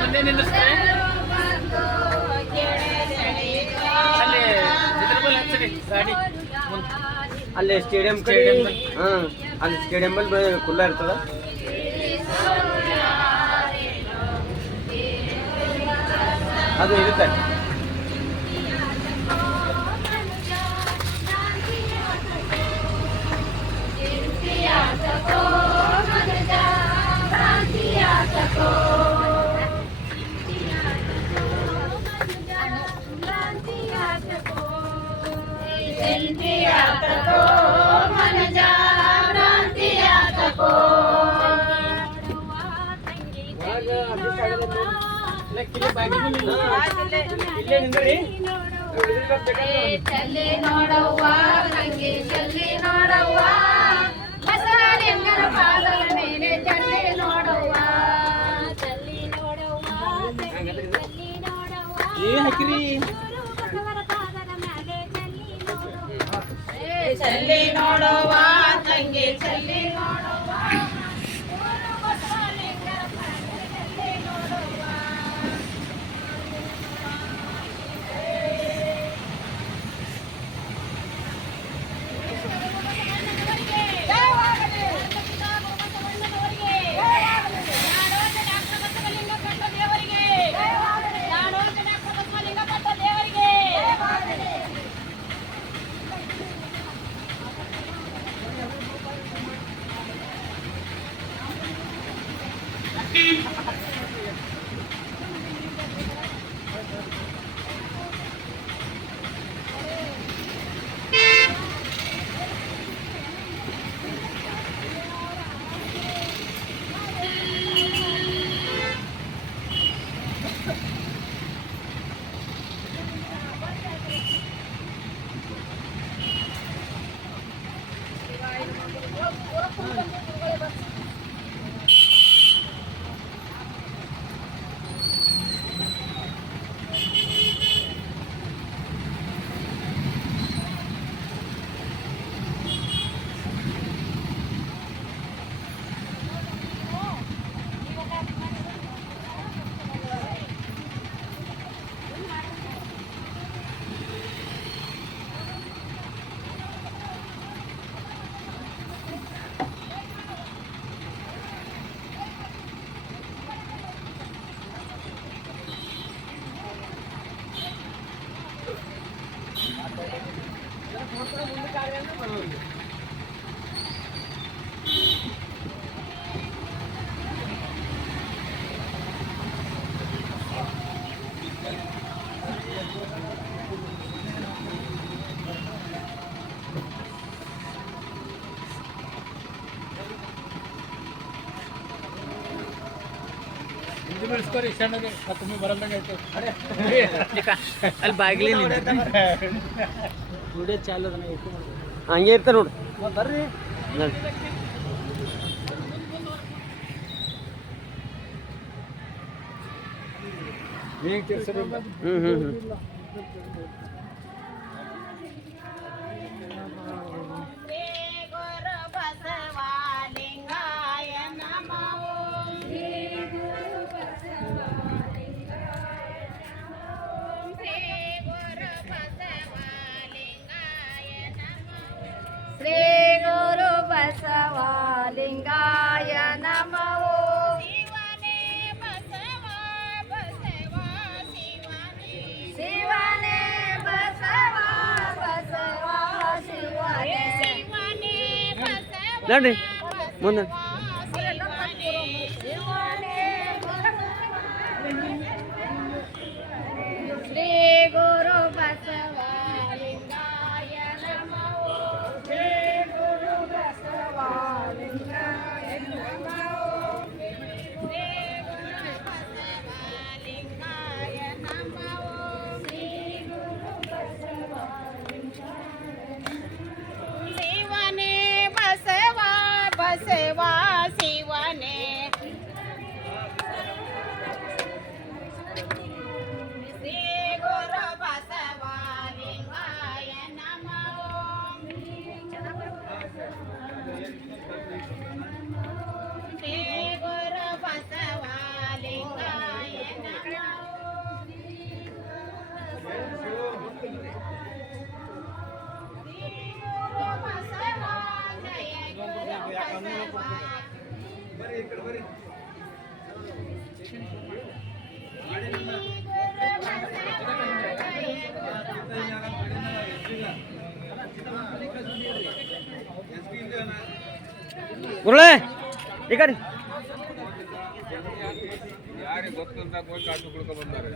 ಮುಂದೆ ನಿಲ್ಲಿಸ್ತಾರೆ ಅಲ್ಲಿ ಇದ್ರ ಹಚ್ಚರಿ ಗಾಡಿ ಅಲ್ಲಿ ಸ್ಟೇಡಿಯಂ ಕಡೆ ಅಲ್ಲಿ ಸ್ಟೇಡಿಯಂ ಬಲ್ಲಿ ಖುಲ್ಲಾ ಇರ್ತದ. ಅದು ಇರುತ್ತೆ. ಚಲ್ಲಿ ನೋಡವ್ವ ತಂಗಿ ಚಲ್ಲಿ ನೋಡವ್ವ ಬಸವಲಿಂಗನ ಪಾದದ ಮೇಲೆ ಚಲ್ಲಿ ನೋಡವ್ವ ಚಲ್ಲಿ ನೋಡವ್ವ ತಂಗಿ ಚಲ್ಲಿ ನೋಡವ್ವ ಭಗವರ ಪಾದದ ಮೇಲೆ ಚಲ್ಲಿ ನೋಡವ್ವ ತಂಗಿ ಚಲ್ಲಿ ನೋಡವ್ವ ಇದು ಬಿಡಿಸ್ಕೊರಿ ಸಣ್ಣಗೆ तुम्ही ಬರಲ್ದಂಗೆ ಆಯ್ತು ಅಲ್ಲಿ ಬಾಗಿಲಿ ವಿಡಿಯೋ ಚಾಲು ಹಂಗೆ ಇರ್ತಾರೆ ನೋಡು ಬರ್ರಿ ಹೇಗೆ ತಿರ್ಸರಿ ಶ್ರೀ ಗುರು ಬಸವಲಿಂಗಾಯ ನಮೋ ಶ್ರೀ ಗುರು ಬಸವಲಿಂಗಾಯ ನಮೋ ಶ್ರೀ ಗುರು ಬಸವಲಿಂಗಾಯ ನಮೋ ಶಿವನೇ ಬಸವ ಬಸವ ಶಿವನೇ ಬಸವ ಬಸವ ಶಿವನೇ ನಡ್ರಿ ಮುಂದೆ ಶ್ರೀ ಗುರು ಬಸವಲಿಂಗಾಯ ನಮೋ ಶ್ರೀ ಗುರು ಬಸವಲಿಂಗಾಯ ನಮೋ ಶ್ರೀ ಗುರು ಬಸವಲಿಂಗಾಯ ನಮೋ ಶ್ರೀ ಗುರು ಶಿವನೇ ಬಸವ ಬಸವ ಶಿವನೇ ಶ್ರೀ ಗುರು ಬಸವಲಿಂಗಾಯ ನಮೋ ಶ್ರೀ ಗುರು ಬಸವಲಿಂಗಾಯ ನಮೋ ಶ್ರೀ ಗುರು ಬಸವ ಜಯ ಗುರು ಬಸವ ಗುರುಳೆ ಈ ಕಡೆ ಯಾರಿಗೆ ಗೊತ್ತಿಲ್ಲ ಹೋಗಿ ಕಾಟು ಕುಡ್ಕೊ ಬಂದಾರೆ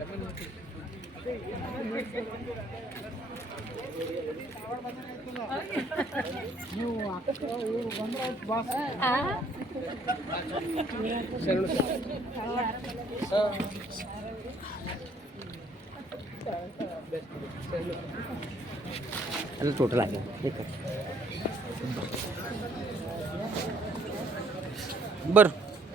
ಎಲ್ಲ ಟೋಟಲ್ ಆಗಿ ಬರ್ರಿ